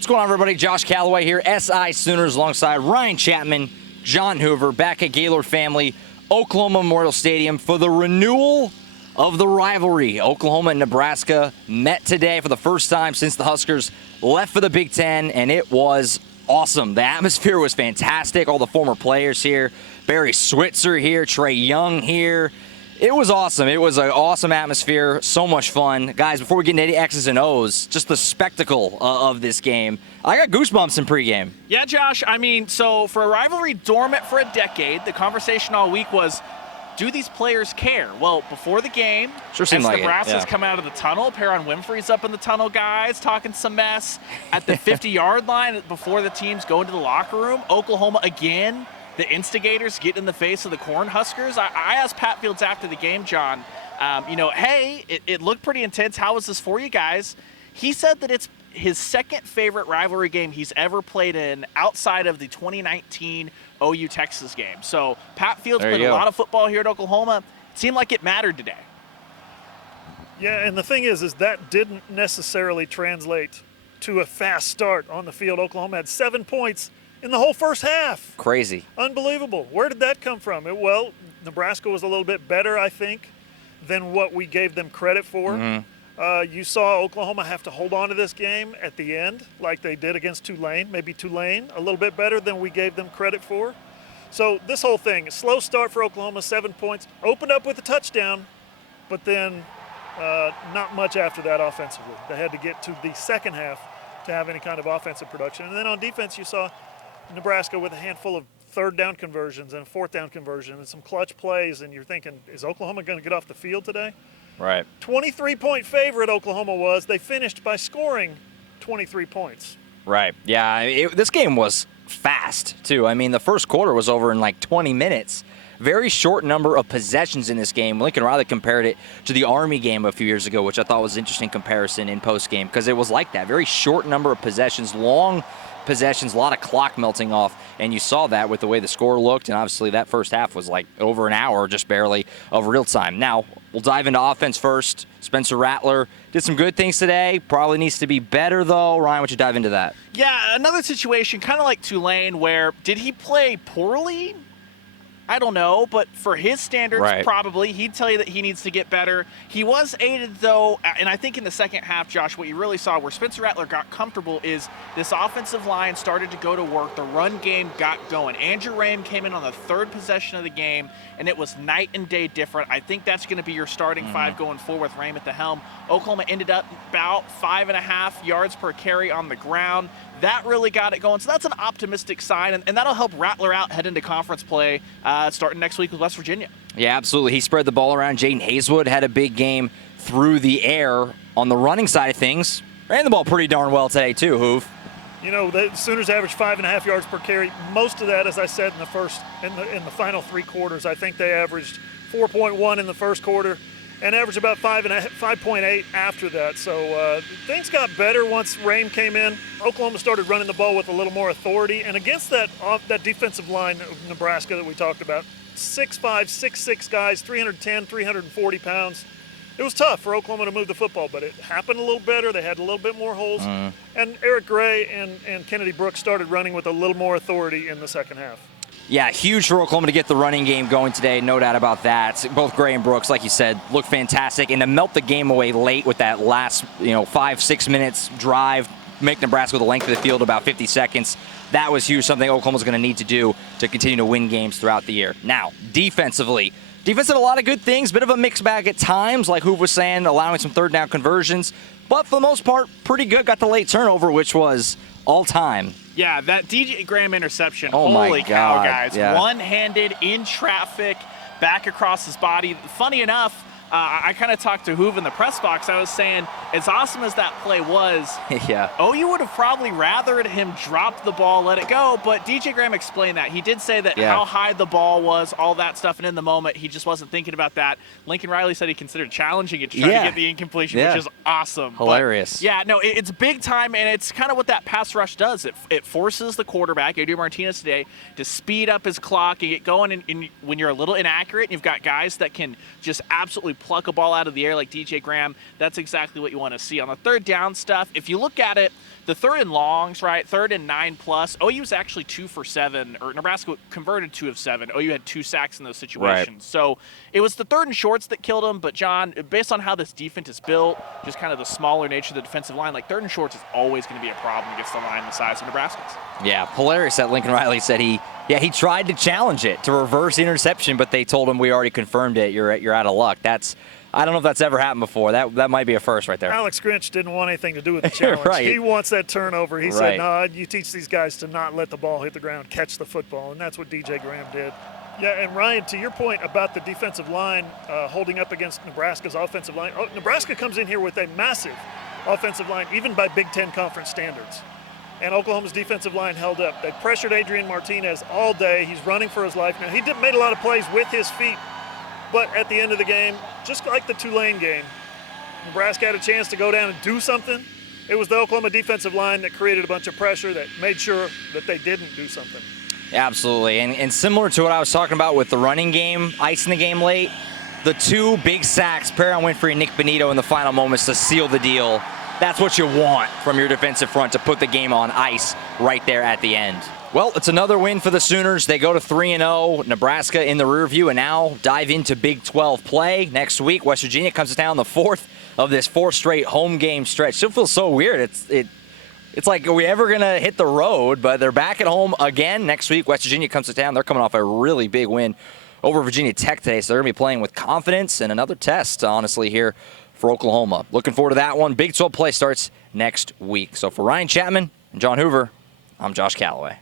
What's going on, everybody? Josh Callaway here, SI Sooners, alongside Ryan Chapman, John Hoover, back at Gaylord Family, Oklahoma Memorial Stadium for the renewal of the rivalry. Oklahoma and Nebraska met today for the first time since the Huskers left for the Big Ten, and it was awesome. The atmosphere was fantastic. All the former players here, Barry Switzer here, Trey Young here. It was awesome. It was an awesome atmosphere. So much fun. Guys, before we get into X's and O's, just the spectacle of this game. I got goosebumps in pregame. Yeah, Josh. I mean, so for a rivalry dormant for a decade, the conversation all week was, do these players care? Well, before the game, sure seemed like Nebraska's come out of the tunnel, Perron Winfrey's up in the tunnel, guys, talking some mess. At the 50-yard line, before the teams go into the locker room, Oklahoma again, the instigators get in the face of the Cornhuskers. I asked Pat Fields after the game, John, hey, it looked pretty intense. How was this for you guys? He said that it's his second favorite rivalry game he's ever played in outside of the 2019 OU Texas game. So Pat Fields played a lot of football here at Oklahoma. It seemed like it mattered today. Yeah, and the thing is that didn't necessarily translate to a fast start on the field. Oklahoma had 7 points in the whole first half. Crazy. Unbelievable. Where did that come from? Well, Nebraska was a little bit better, I think, than what we gave them credit for. Mm-hmm. You saw Oklahoma have to hold on to this game at the end like they did against Tulane. Maybe Tulane a little bit better than we gave them credit for. So this whole thing, a slow start for Oklahoma, 7 points, opened up with a touchdown, but then not much after that offensively. They had to get to the second half to have any kind of offensive production. And then on defense, you saw Nebraska with a handful of third down conversions and a fourth down conversion and some clutch plays, and you're thinking, is Oklahoma going to get off the field today? Right. 23-point favorite Oklahoma was. They finished by scoring 23 points. Right. Yeah, this game was fast, too. I mean, the first quarter was over in like 20 minutes. Very short number of possessions in this game. Lincoln Riley compared it to the Army game a few years ago, which I thought was an interesting comparison in postgame because it was like that. Very short number of possessions, long possessions, a lot of clock melting off, and you saw that with the way the score looked, and obviously that first half was like over an hour, just barely, of real time. Now, we'll dive into offense first. Spencer Rattler did some good things today. Probably needs to be better, though. Ryan, why don't you dive into that? Yeah, another situation, kind of like Tulane, where did he play poorly? I don't know, but for his standards, probably. He'd tell you that he needs to get better. He was aided, though, and I think in the second half, Josh, what you really saw where Spencer Rattler got comfortable is this offensive line started to go to work. The run game got going. Andrew Rame came in on the third possession of the game, and it was night and day different. I think that's going to be your starting five going forward with Rame at the helm. Oklahoma ended up about 5.5 yards per carry on the ground. That really got it going. So that's an optimistic sign, and that'll help Rattler out head into conference play starting next week with West Virginia. Yeah, absolutely. He spread the ball around. Jaden Hazelwood had a big game through the air on the running side of things. Ran the ball pretty darn well today, too, Hoove. You know, the Sooners averaged 5.5 yards per carry. Most of that, as I said, in the final three quarters. I think they averaged 4.1 in the first quarter and averaged about 5.8 after that. So things got better once Rame came in. Oklahoma started running the ball with a little more authority. And against that defensive line of Nebraska that we talked about, 6'5", 6'6 guys, 310, 340 pounds. It was tough for Oklahoma to move the football, but it happened a little better. They had a little bit more holes. And Eric Gray and Kennedy Brooks started running with a little more authority in the second half. Yeah, huge for Oklahoma to get the running game going today, no doubt about that. Both Gray and Brooks, like you said, look fantastic. And to melt the game away late with that last 5-6 minutes drive, make Nebraska the length of the field about 50 seconds, that was huge, something Oklahoma's going to need to do to continue to win games throughout the year. Now, defensively, defense did a lot of good things, bit of a mixed bag at times, like Hoover was saying, allowing some third down conversions. But for the most part, pretty good. Got the late turnover, which was all-time. Yeah, that DJ Graham interception, holy cow, guys. Yeah. One-handed, in traffic, back across his body. Funny enough, I kind of talked to Hoove in the press box. I was saying, as awesome as that play was, OU would have probably rathered him drop the ball, let it go, but DJ Graham explained that. He did say that how high the ball was, all that stuff, and in the moment, he just wasn't thinking about that. Lincoln Riley said he considered challenging it to try to get the incompletion, which is awesome. Hilarious. But, it's big time, and it's kind of what that pass rush does. It forces the quarterback, Adrian Martinez today, to speed up his clock and get going, and when you're a little inaccurate, and you've got guys that can just absolutely pluck a ball out of the air like DJ Graham, that's exactly what you want to see. On the third down stuff, if you look at it, the 3rd and longs, right? 3rd and 9+. OU was actually 2 for 7, or Nebraska converted 2 of 7. OU had 2 sacks in those situations. Right. So it was the 3rd and shorts that killed them. But John, based on how this defense is built, just kind of the smaller nature of the defensive line, like 3rd and shorts is always going to be a problem against the line the size of Nebraska's. Yeah, hilarious that Lincoln Riley said he tried to challenge it to reverse interception, but they told him we already confirmed it. You're out of luck. I don't know if that's ever happened before. That might be a first right there. Alex Grinch didn't want anything to do with the challenge. Right. He wants that turnover. He Right. said, no, you teach these guys to not let the ball hit the ground, catch the football, and that's what DJ Graham did. Yeah, and Ryan, to your point about the defensive line holding up against Nebraska's offensive line, Nebraska comes in here with a massive offensive line, even by Big Ten conference standards. And Oklahoma's defensive line held up. They pressured Adrian Martinez all day. He's running for his life. Now, he made a lot of plays with his feet, but at the end of the game, just like the Tulane game, Nebraska had a chance to go down and do something. It was the Oklahoma defensive line that created a bunch of pressure that made sure that they didn't do something. Absolutely, and similar to what I was talking about with the running game, icing the game late, the 2 big sacks, Perrin Winfrey and Nick Benito in the final moments to seal the deal. That's what you want from your defensive front to put the game on ice right there at the end. Well, it's another win for the Sooners. They go to 3-0. Nebraska in the rear view, and now dive into Big 12 play. Next week, West Virginia comes to town, the 4th of this 4 straight home game stretch. Still feels so weird. It's like, are we ever going to hit the road? But they're back at home again next week. West Virginia comes to town. They're coming off a really big win over Virginia Tech today, so they're going to be playing with confidence and another test, honestly, here for Oklahoma. Looking forward to that one. Big 12 play starts next week. So for Ryan Chapman and John Hoover, I'm Josh Callaway.